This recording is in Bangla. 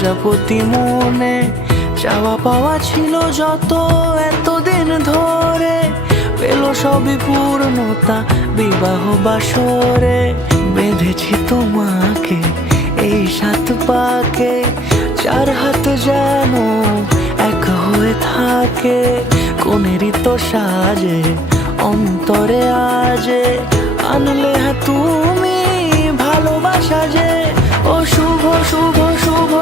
প্রজাপতি মনে চাওয়া পাওয়া ছিল যত এতদিন ধরে, পেল সবই পূর্ণতা বিবাহ বাসরে। বেঁধেছি তোমাকে এই 7 পাকে, 4 হাত যেন এক হয়ে থাকে। কোনেরই তো সাজে অন্তরে আজে আনলে হ্যাঁ তুমি ভালোবাসা যে। ও শুভ শুভ শুভ